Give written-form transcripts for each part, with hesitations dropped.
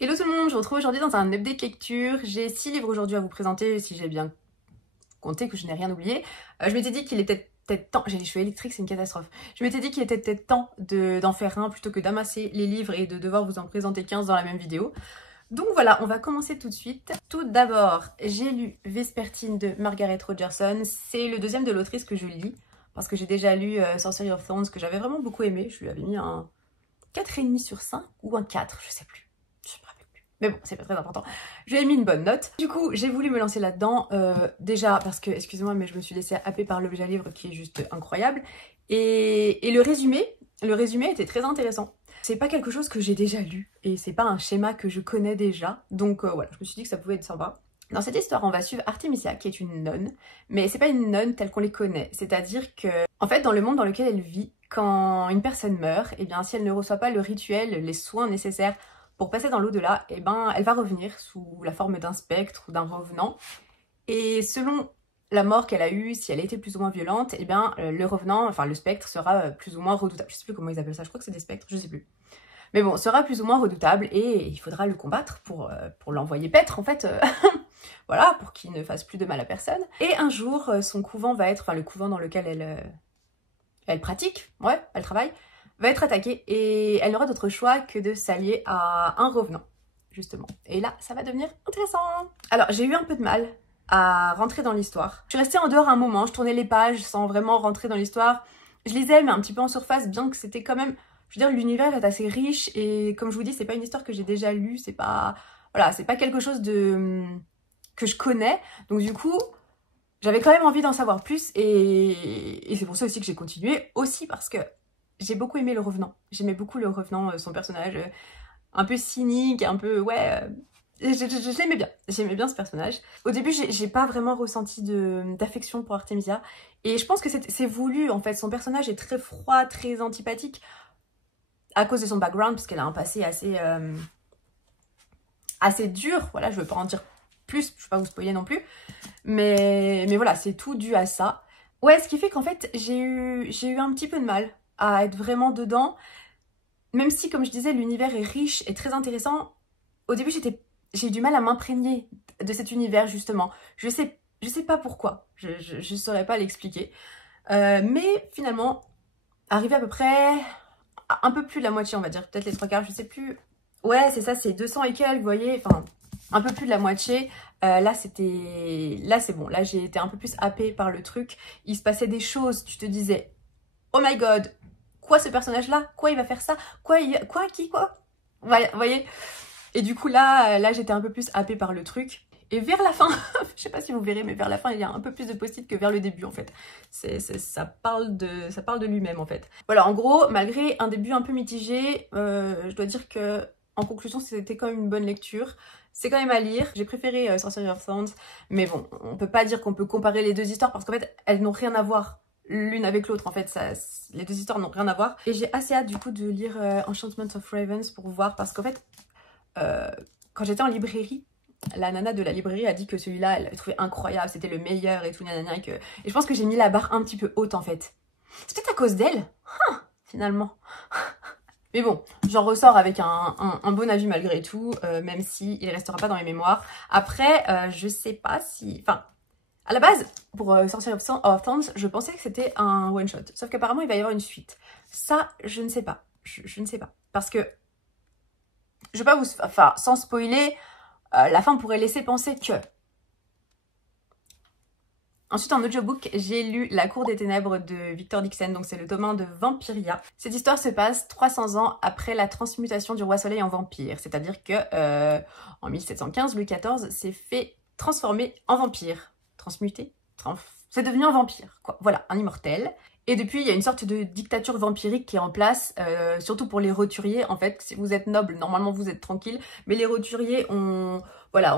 Hello tout le monde, je vous retrouve aujourd'hui dans un update lecture. J'ai 6 livres aujourd'hui à vous présenter, si j'ai bien compté que je n'ai rien oublié. Je m'étais dit qu'il était peut-être temps, j'ai les cheveux électriques, c'est une catastrophe. Je m'étais dit qu'il était peut-être temps d'en faire un plutôt que d'amasser les livres et de devoir vous en présenter 15 dans la même vidéo. Donc voilà, on va commencer tout de suite. Tout d'abord, j'ai lu Vespertine de Margaret Rogerson. C'est le deuxième de l'autrice que je lis, parce que j'ai déjà lu Sorcery of Thorns, que j'avais vraiment beaucoup aimé. Je lui avais mis un 4,5 sur 5 ou un 4, je sais plus. Mais bon, c'est pas très important. Je lui ai mis une bonne note. Du coup, j'ai voulu me lancer là-dedans. Déjà parce que, excusez-moi, mais je me suis laissée happer par l'objet livre qui est juste incroyable. Et le résumé était très intéressant. C'est pas quelque chose que j'ai déjà lu. Et c'est pas un schéma que je connais déjà. Donc voilà, je me suis dit que ça pouvait être sympa. Dans cette histoire, on va suivre Artemisia, qui est une nonne. Mais c'est pas une nonne telle qu'on les connaît. C'est-à-dire que, en fait, dans le monde dans lequel elle vit, quand une personne meurt, et bien si elle ne reçoit pas le rituel, les soins nécessaires pour passer dans l'au-delà, eh ben, elle va revenir sous la forme d'un spectre ou d'un revenant. Et selon la mort qu'elle a eue, si elle a été plus ou moins violente, eh bien, le revenant, enfin le spectre, sera plus ou moins redoutable. Je sais plus comment ils appellent ça, je crois que c'est des spectres, je sais plus. Mais bon, sera plus ou moins redoutable et il faudra le combattre pour l'envoyer paître, en fait. Voilà, pour qu'il ne fasse plus de mal à personne. Et un jour, son couvent va être, enfin le couvent dans lequel elle pratique, ouais, elle travaille, va être attaquée et elle n'aura d'autre choix que de s'allier à un revenant, justement. Et là, ça va devenir intéressant. Alors, j'ai eu un peu de mal à rentrer dans l'histoire. Je suis restée en dehors un moment, je tournais les pages sans vraiment rentrer dans l'histoire. Je lisais, mais un petit peu en surface, bien que c'était quand même... Je veux dire, l'univers est assez riche et comme je vous dis, c'est pas une histoire que j'ai déjà lue, c'est pas... Voilà, c'est pas quelque chose que je connais. Donc du coup, j'avais quand même envie d'en savoir plus et c'est pour ça aussi que j'ai continué. Aussi parce que j'ai beaucoup aimé le Revenant. J'aimais beaucoup le Revenant, son personnage un peu cynique, un peu... Ouais, je l'aimais bien. J'aimais bien ce personnage. Au début, j'ai pas vraiment ressenti d'affection pour Artemisia. Et je pense que c'est voulu, en fait. Son personnage est très froid, très antipathique. À cause de son background, parce qu'elle a un passé assez dur. Voilà, je veux pas en dire plus, je vais pas vous spoiler non plus. Mais voilà, c'est tout dû à ça. Ouais, ce qui fait qu'en fait, j'ai eu un petit peu de mal à être vraiment dedans. Même si, comme je disais, l'univers est riche et très intéressant, au début, j'ai eu du mal à m'imprégner de cet univers, justement. Je sais pas pourquoi, je saurais pas l'expliquer. Mais finalement, arrivé à peu près à un peu plus de la moitié, on va dire, peut-être les 3/4, je sais plus. Ouais, c'est ça, c'est 200 et quelques, vous voyez, enfin, un peu plus de la moitié. Là, c'est bon. Là, j'ai été un peu plus happée par le truc. Il se passait des choses, tu te disais, oh my god, quoi ce personnage-là? Quoi il va faire ça? Quoi, qui, quoi? Vous voyez? Et du coup, là j'étais un peu plus happée par le truc. Et vers la fin, je sais pas si vous verrez, mais vers la fin, il y a un peu plus de post-it que vers le début, en fait. Ça parle de lui-même, en fait. Voilà, en gros, malgré un début un peu mitigé, je dois dire que, en conclusion, c'était quand même une bonne lecture. C'est quand même à lire. J'ai préféré Sorcery of Thorns, mais bon, on peut pas dire qu'on peut comparer les deux histoires parce qu'en fait, elles n'ont rien à voir l'une avec l'autre. En fait, les deux histoires n'ont rien à voir. Et j'ai assez hâte, du coup, de lire Enchantment of Ravens pour voir parce qu'en fait, quand j'étais en librairie, la nana de la librairie a dit que celui-là, elle l'avait trouvé incroyable, c'était le meilleur et tout, nanana, et je pense que j'ai mis la barre un petit peu haute, en fait. C'est peut-être à cause d'elle, finalement. Mais bon, j'en ressors avec un bon avis malgré tout, même s'il ne restera pas dans mes mémoires. Après, je sais pas si... Enfin, à la base, pour Sorcery of Thorns, je pensais que c'était un one-shot. Sauf qu'apparemment, il va y avoir une suite. Ça, je ne sais pas. Je ne sais pas. Parce que, je vais pas vous... Enfin, sans spoiler... la fin pourrait laisser penser que... Ensuite, en audiobook, j'ai lu La Cour des Ténèbres de Victor Dixon, donc c'est le tome 1 de Vampiria. Cette histoire se passe 300 ans après la transmutation du roi Soleil en vampire, c'est-à-dire que en 1715, Louis XIV s'est fait transformer en vampire. Transmuté, c'est devenu un vampire, quoi. Voilà, un immortel. Et depuis, il y a une sorte de dictature vampirique qui est en place, surtout pour les roturiers. En fait, si vous êtes noble, normalement vous êtes tranquille, mais les roturiers ont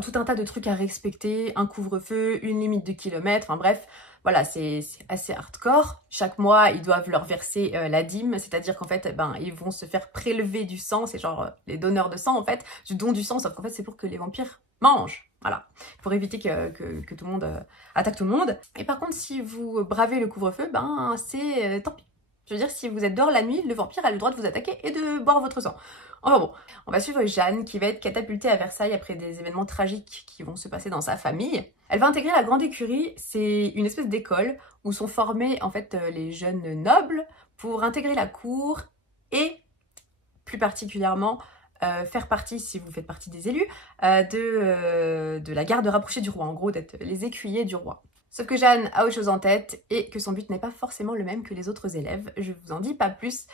tout un tas de trucs à respecter, un couvre-feu, une limite de kilomètres, enfin bref, voilà, c'est assez hardcore. Chaque mois, ils doivent leur verser la dîme, c'est-à-dire qu'en fait, ils vont se faire prélever du sang, c'est genre les donneurs de sang en fait, du don du sang, sauf qu'en fait, c'est pour que les vampires mangent. Voilà, pour éviter que tout le monde attaque tout le monde. Et par contre, si vous bravez le couvre-feu, c'est tant pis. Je veux dire, si vous êtes dehors la nuit, le vampire a le droit de vous attaquer et de boire votre sang. Enfin bon, on va suivre Jeanne qui va être catapultée à Versailles après des événements tragiques qui vont se passer dans sa famille. Elle va intégrer la Grande Écurie, c'est une espèce d'école où sont formés en fait les jeunes nobles pour intégrer la cour et plus particulièrement faire partie, si vous faites partie des élus, de la garde rapprochée du roi, en gros d'être les écuyers du roi. Sauf que Jeanne a autre chose en tête et que son but n'est pas forcément le même que les autres élèves, je vous en dis pas plus.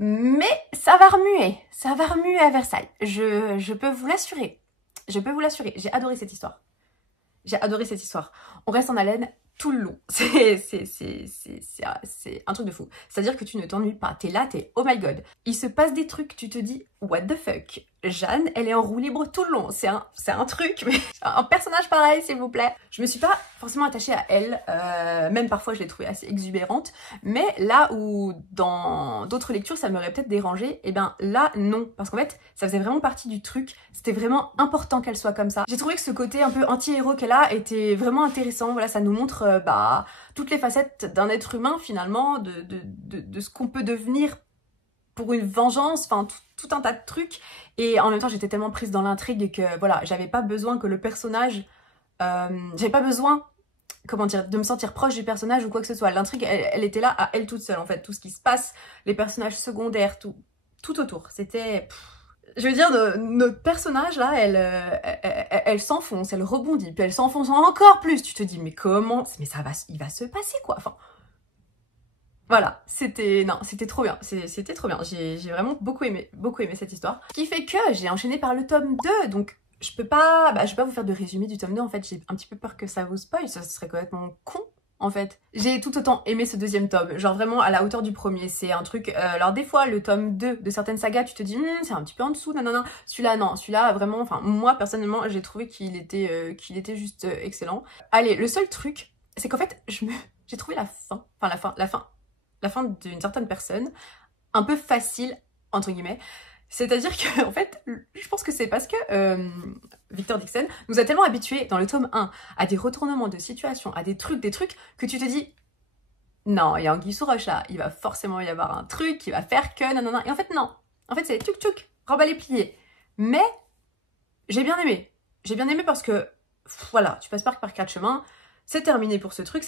Mais ça va remuer à Versailles, je peux vous l'assurer, j'ai adoré cette histoire. J'ai adoré cette histoire. On reste en haleine tout le long. C'est un truc de fou. C'est-à-dire que tu ne t'ennuies pas. T'es là, t'es oh my god. Il se passe des trucs, tu te dis what the fuck. Jeanne, elle est en roue libre tout le long. C'est un truc, mais un personnage pareil, s'il vous plaît. Je me suis pas forcément attachée à elle. Même parfois, je l'ai trouvée assez exubérante. Mais là où dans d'autres lectures, ça m'aurait peut-être dérangé, et bien là, non. Parce qu'en fait, ça faisait vraiment partie du truc. C'était vraiment important qu'elle soit comme ça. J'ai trouvé que ce côté un peu anti-héros qu'elle a était vraiment intéressant. Voilà, ça nous montre toutes les facettes d'un être humain, finalement, de ce qu'on peut devenir pour une vengeance, enfin tout un tas de trucs. Et en même temps, j'étais tellement prise dans l'intrigue que voilà, j'avais pas besoin que le personnage... j'avais pas besoin, comment dire, de me sentir proche du personnage ou quoi que ce soit. L'intrigue, elle était là à elle toute seule, en fait. Tout ce qui se passe, les personnages secondaires, tout autour. C'était... Je veux dire, notre personnage, là, elle s'enfonce, elle rebondit, puis elle s'enfonce encore plus. Tu te dis, mais comment... Mais il va se passer, quoi. Enfin... Voilà, c'était trop bien, c'était trop bien, j'ai vraiment beaucoup aimé cette histoire. Ce qui fait que j'ai enchaîné par le tome 2, donc je peux pas vous faire de résumé du tome 2, en fait j'ai un petit peu peur que ça vous spoil, ça serait complètement con en fait. J'ai tout autant aimé ce deuxième tome, genre vraiment à la hauteur du premier, c'est un truc, alors des fois le tome 2 de certaines sagas tu te dis c'est un petit peu en dessous, non, celui-là non, celui-là vraiment, enfin moi personnellement j'ai trouvé qu'il était juste excellent. Allez, le seul truc, c'est qu'en fait j'ai trouvé la fin d'une certaine personne, un peu facile, entre guillemets. C'est-à-dire que, en fait, je pense que c'est parce que Victor Dixon nous a tellement habitués dans le tome 1 à des retournements de situation, à des trucs, que tu te dis non, il y a Anguille sous roche là, il va forcément y avoir un truc qui va faire que nanana. Et en fait, non. En fait, c'est tchouk, remballer, plier. Mais j'ai bien aimé. J'ai bien aimé parce que, voilà, tu passes par 4 chemins. C'est terminé pour ce truc,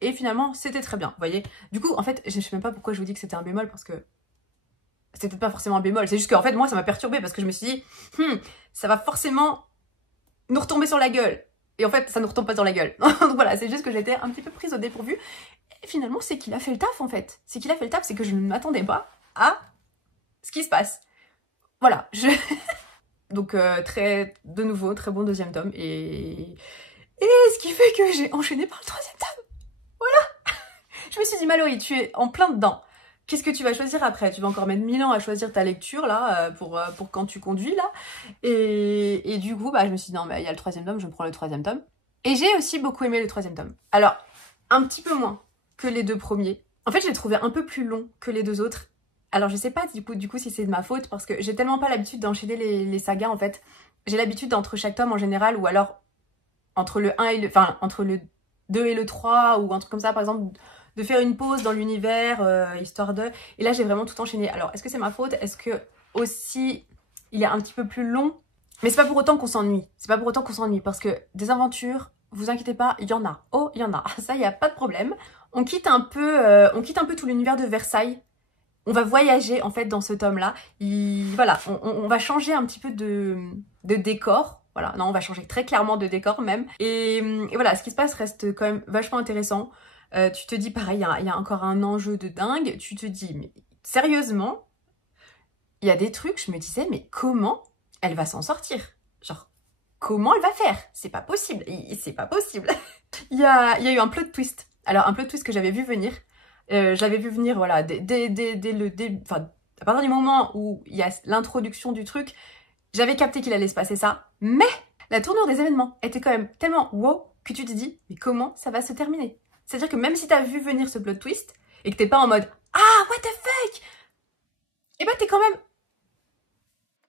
et finalement, c'était très bien, vous voyez. Du coup, en fait, je sais même pas pourquoi je vous dis que c'était un bémol, parce que c'était peut-être pas forcément un bémol, c'est juste qu'en fait, moi, ça m'a perturbée, parce que je me suis dit, ça va forcément nous retomber sur la gueule. Et en fait, ça nous retombe pas sur la gueule. Donc voilà, c'est juste que j'étais un petit peu prise au dépourvu. Et finalement, c'est qu'il a fait le taf, en fait. C'est que je ne m'attendais pas à ce qui se passe. Voilà, Donc, de nouveau, très bon deuxième tome, et ce qui fait que j'ai enchaîné par le troisième tome. Voilà. Je me suis dit, Mallory, tu es en plein dedans. Qu'est-ce que tu vas choisir après? Tu vas encore mettre 1000 ans à choisir ta lecture, là, pour quand tu conduis, là. Et du coup, je me suis dit, non, mais il y a le troisième tome, je prends le troisième tome. Et j'ai aussi beaucoup aimé le troisième tome. Alors, un petit peu moins que les deux premiers. En fait, je l'ai trouvé un peu plus long que les deux autres. Alors, je sais pas, du coup si c'est de ma faute, parce que j'ai tellement pas l'habitude d'enchaîner les sagas, en fait. J'ai l'habitude d'entre chaque tome, en général, ou alors entre le 1 et le... Enfin, entre le 2 et le 3, ou un truc comme ça, par exemple, de faire une pause dans l'univers, histoire de... Et là, j'ai vraiment tout enchaîné. Alors, est-ce que c'est ma faute? Est-ce que, aussi, il est un petit peu plus long? Mais c'est pas pour autant qu'on s'ennuie. Parce que des aventures, vous inquiétez pas, il y en a. Oh, il y en a. Ça, il y a pas de problème. On quitte un peu tout l'univers de Versailles. On va voyager, en fait, dans ce tome-là. Voilà, on va changer un petit peu de décor. Voilà, non, on va changer très clairement de décor même. Et voilà, ce qui se passe reste quand même vachement intéressant. Tu te dis, pareil, il y a encore un enjeu de dingue. Tu te dis, mais sérieusement, il y a des trucs, je me disais, mais comment elle va s'en sortir? Genre, comment elle va faire? C'est pas possible, c'est pas possible. Il y a eu un plot twist. Alors, un plot twist que j'avais vu venir. J'avais vu venir, voilà, enfin, à partir du moment où il y a l'introduction du truc, j'avais capté qu'il allait se passer ça, mais la tournure des événements était quand même tellement wow que tu te dis, mais comment ça va se terminer? C'est-à-dire que même si t'as vu venir ce plot twist, et que t'es pas en mode « Ah, what the fuck ?» et t'es quand même...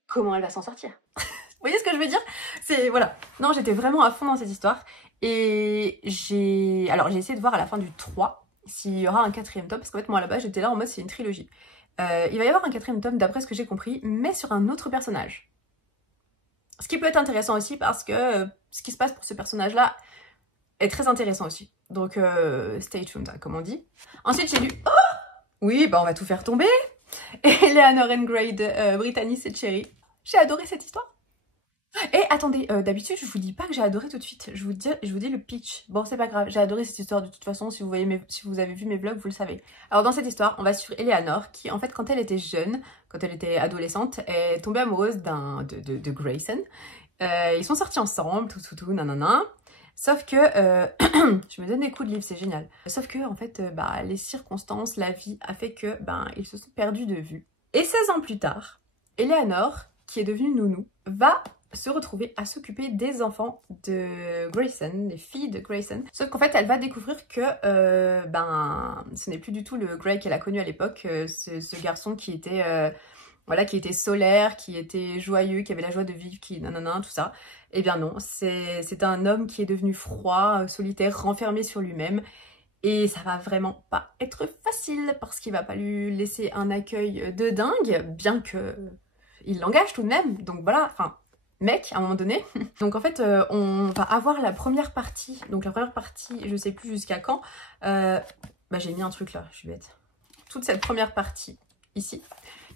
Comment elle va s'en sortir? Vous voyez ce que je veux dire? C'est, voilà. Non, j'étais vraiment à fond dans cette histoire, et j'ai essayé de voir à la fin du 3, s'il y aura un 4e tome, parce qu'en fait moi là-bas j'étais là en mode c'est une trilogie. Il va y avoir un 4e tome d'après ce que j'ai compris, mais sur un autre personnage. Ce qui peut être intéressant aussi parce que ce qui se passe pour ce personnage-là est très intéressant aussi. Donc stay tuned, hein, comme on dit. Ensuite j'ai lu... Oh oui, bah on va tout faire tomber. Eleanor and Gray de Brittany Setcheri. J'ai adoré cette histoire. Et attendez, d'habitude je vous dis pas que j'ai adoré tout de suite, je vous dis le pitch. Bon c'est pas grave, j'ai adoré cette histoire de toute façon, si vous avez vu mes vlogs vous le savez. Alors dans cette histoire on va suivre Eleanor qui en fait quand elle était jeune, quand elle était adolescente, est tombée amoureuse de Grayson. Ils sont sortis ensemble, tout, nanana. Sauf que, je me donne des coups de livre, c'est génial. Sauf que en fait, les circonstances, la vie a fait que ils se sont perdus de vue. Et 16 ans plus tard, Eleanor, qui est devenue nounou, va se retrouver à s'occuper des enfants de Grayson, des filles de Grayson. Sauf qu'en fait, elle va découvrir que ce n'est plus du tout le Gray qu'elle a connu à l'époque, ce garçon qui était, qui était solaire, qui était joyeux, qui avait la joie de vivre, qui nanana, tout ça. Eh bien non, c'est un homme qui est devenu froid, solitaire, renfermé sur lui-même. Et ça va vraiment pas être facile parce qu'il va pas lui laisser un accueil de dingue, bien que il l'engage tout de même. Donc voilà, enfin... mec, à un moment donné. Donc en fait, on va avoir la première partie. Donc la première partie, je sais plus jusqu'à quand. J'ai mis un truc là, je suis bête. Toute cette première partie, ici,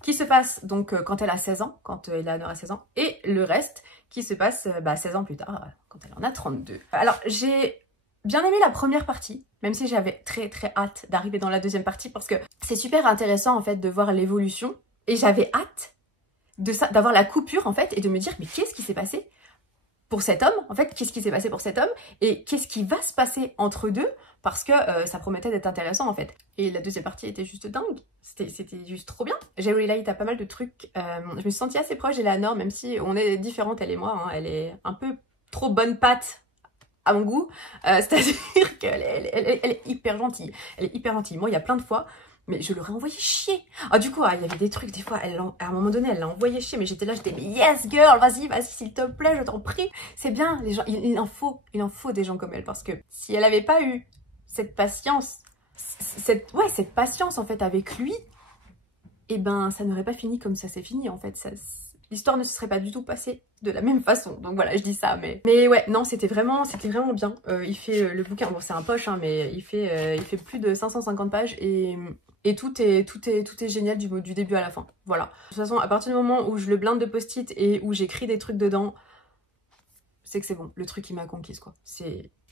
qui se passe donc quand elle a 16 ans, quand Eleanor a 16 ans. Et le reste qui se passe 16 ans plus tard, quand elle en a 32. Alors j'ai bien aimé la première partie, même si j'avais très hâte d'arriver dans la deuxième partie, parce que c'est super intéressant en fait de voir l'évolution. Et j'avais hâte d'avoir la coupure en fait et de me dire mais qu'est-ce qui s'est passé pour cet homme en fait, qu'est-ce qui s'est passé pour cet homme et qu'est-ce qui va se passer entre deux, parce que ça promettait d'être intéressant en fait. Et la deuxième partie était juste dingue, c'était juste trop bien. J'ai relate à pas mal de trucs, je me suis sentie assez proche d'Eleanor même si on est différentes elle et moi, hein. Elle est un peu trop bonne patte à mon goût, c'est-à-dire qu'elle est hyper gentille, moi il y a plein de fois mais je l'aurais envoyé chier. Ah du coup, il y avait des trucs, des fois, à un moment donné, elle l'a envoyé chier, mais j'étais là, j'étais, mais yes girl, vas-y, s'il te plaît, je t'en prie. C'est bien, les gens, il en faut des gens comme elle, parce que si elle avait pas eu cette patience, cette patience en fait avec lui, et ça n'aurait pas fini comme ça s'est fini en fait. L'histoire ne se serait pas du tout passée de la même façon. Donc voilà, je dis ça, mais ouais, non, c'était vraiment bien. Il fait le bouquin, bon c'est un poche, hein, mais il fait plus de 550 pages et tout est génial du début à la fin. Voilà. De toute façon, à partir du moment où je le blinde de post-it et où j'écris des trucs dedans, c'est que c'est bon. Le truc il m'a conquise quoi.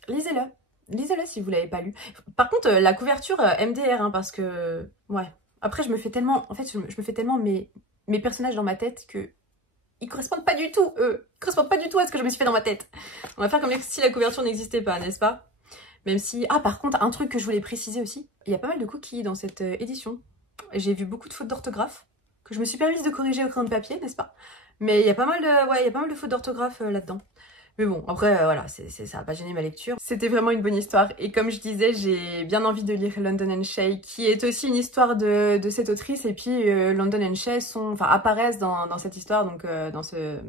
Lisez-le. Lisez-le si vous l'avez pas lu. Par contre, la couverture MDR, hein, parce que ouais. Après, je me fais tellement mes personnages dans ma tête que ils correspondent pas du tout, Ils correspondent pas du tout à ce que je me suis fait dans ma tête. On va faire comme si la couverture n'existait pas, n'est-ce pas? Même si... Ah, par contre, un truc que je voulais préciser aussi, il y a pas mal de cookies dans cette édition. J'ai vu beaucoup de fautes d'orthographe, que je me suis permise de corriger au crayon de papier, n'est-ce pas? Mais il y a pas mal de fautes d'orthographe là-dedans. Mais bon, après, voilà, ça n'a pas gêné ma lecture. C'était vraiment une bonne histoire. Et comme je disais, j'ai bien envie de lire London and Shay, qui est aussi une histoire de cette autrice. Et puis, London and Shay apparaissent dans cette histoire, donc dans ce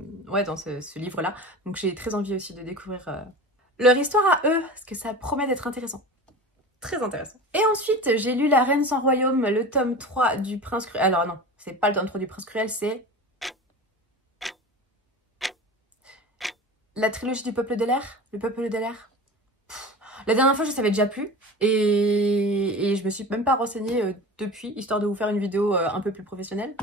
livre-là. Donc j'ai très envie aussi de découvrir leur histoire à eux, parce que ça promet d'être intéressant. Très intéressant. Et ensuite, j'ai lu La Reine sans royaume, le tome 3 du Prince Cruel. Alors non, c'est pas le tome 3 du Prince Cruel, c'est... la trilogie du Peuple de l'air, le Peuple de l'air. La dernière fois, je savais déjà plus. Et je me suis même pas renseignée depuis, histoire de vous faire une vidéo un peu plus professionnelle.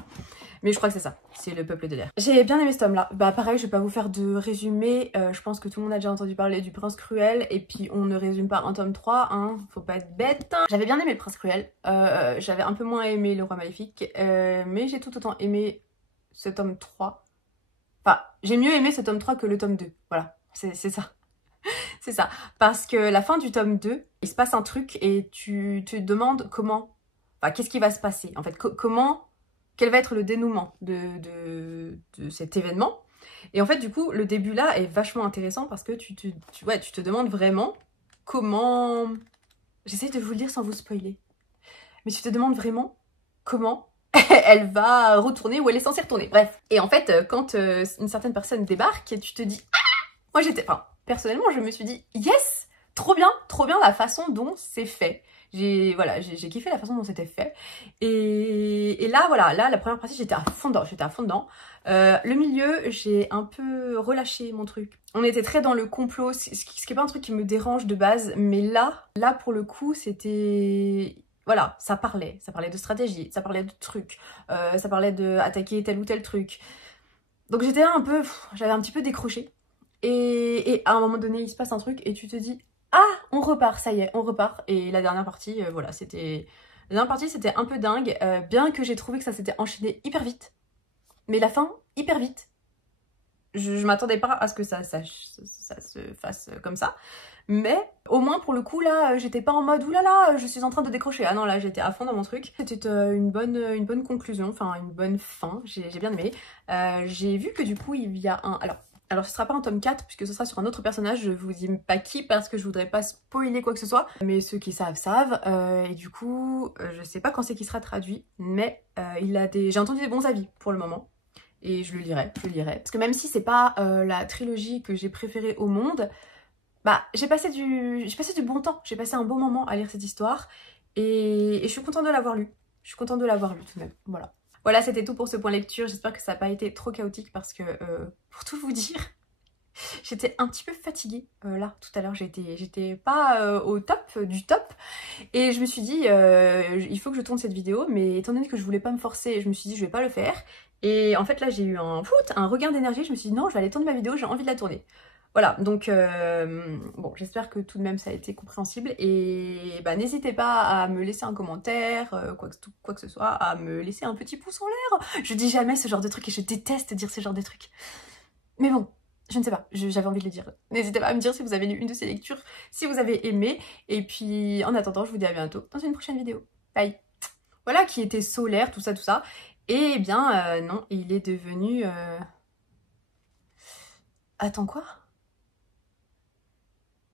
Mais je crois que c'est ça, c'est le Peuple de l'air. J'ai bien aimé ce tome-là. Pareil, je vais pas vous faire de résumé. Je pense que tout le monde a déjà entendu parler du Prince Cruel. Et puis, on ne résume pas un tome 3, hein. Faut pas être bête. J'avais bien aimé le Prince Cruel. J'avais un peu moins aimé le Roi Maléfique. Mais j'ai tout autant aimé ce tome 3. Enfin, j'ai mieux aimé ce tome 3 que le tome 2. Voilà, c'est ça. C'est ça. Parce que la fin du tome 2, il se passe un truc et tu te demandes comment... Enfin, qu'est-ce qui va se passer? En fait, quel va être le dénouement de cet événement? Et en fait, du coup, le début là est vachement intéressant parce que tu te demandes vraiment comment... J'essaie de vous le dire sans vous spoiler. Mais tu te demandes vraiment comment... elle va retourner où elle est censée retourner. Bref. Et en fait, quand une certaine personne débarque, tu te dis... Ah, moi, personnellement, je me suis dit, yes, trop bien la façon dont c'est fait. Voilà, j'ai kiffé la façon dont c'était fait. Et là, voilà, là, la première partie, j'étais à fond dedans. Le milieu, j'ai un peu relâché mon truc. On était très dans le complot, ce qui est pas un truc qui me dérange de base, mais là pour le coup, c'était... Voilà, ça parlait de stratégie, ça parlait de trucs, ça parlait de attaquer tel ou tel truc. Donc j'étais là un peu, j'avais un petit peu décroché. Et à un moment donné, il se passe un truc et tu te dis, ah, on repart, ça y est, on repart. Et la dernière partie, voilà, c'était... La dernière partie, c'était un peu dingue, bien que j'ai trouvé que ça s'était enchaîné hyper vite. Mais la fin, hyper vite. Je m'attendais pas à ce que ça se fasse comme ça. Mais au moins pour le coup là, j'étais pas en mode oulala, je suis en train de décrocher. Ah non, là j'étais à fond dans mon truc. C'était une bonne conclusion, enfin une bonne fin, j'ai bien aimé. J'ai vu que du coup il y a un... Alors ce sera pas un tome 4 puisque ce sera sur un autre personnage, je vous dis pas qui parce que je voudrais pas spoiler quoi que ce soit. Mais ceux qui savent, savent. Et du coup, je sais pas quand c'est qu'il sera traduit, mais j'ai entendu des bons avis pour le moment. Et je le lirai. Parce que même si c'est pas la trilogie que j'ai préférée au monde, bah j'ai passé du bon temps, j'ai passé un bon moment à lire cette histoire et je suis contente de l'avoir lu. Je suis contente de l'avoir lu tout de même, voilà. Voilà, c'était tout pour ce point lecture, j'espère que ça n'a pas été trop chaotique parce que, pour tout vous dire, j'étais un petit peu fatiguée là, tout à l'heure, j'étais pas au top du top et je me suis dit, il faut que je tourne cette vidéo, mais étant donné que je voulais pas me forcer, je me suis dit, je vais pas le faire. Et en fait là, j'ai eu un regain d'énergie, je me suis dit, non, je vais aller tourner ma vidéo, j'ai envie de la tourner. Voilà, donc bon, j'espère que tout de même ça a été compréhensible et bah, n'hésitez pas à me laisser un commentaire, quoi que ce soit, à me laisser un petit pouce en l'air. Je dis jamais ce genre de truc et je déteste dire ce genre de trucs. Mais bon, je ne sais pas, j'avais envie de le dire. N'hésitez pas à me dire si vous avez lu une de ces lectures, si vous avez aimé. Et puis en attendant, je vous dis à bientôt dans une prochaine vidéo. Bye. Voilà, qui était solaire, tout ça. Et bien non, il est devenu... Attends quoi ?